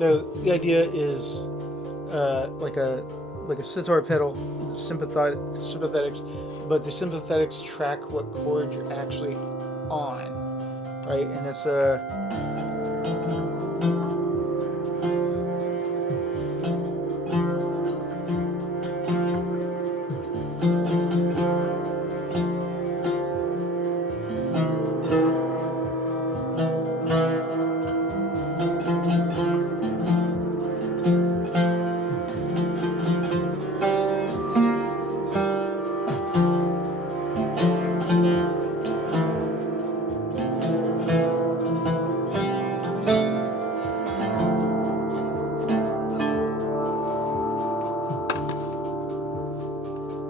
So the idea is like a sitar pedal, sympathetics, but the sympathetics track what chord you're actually on, right? And it's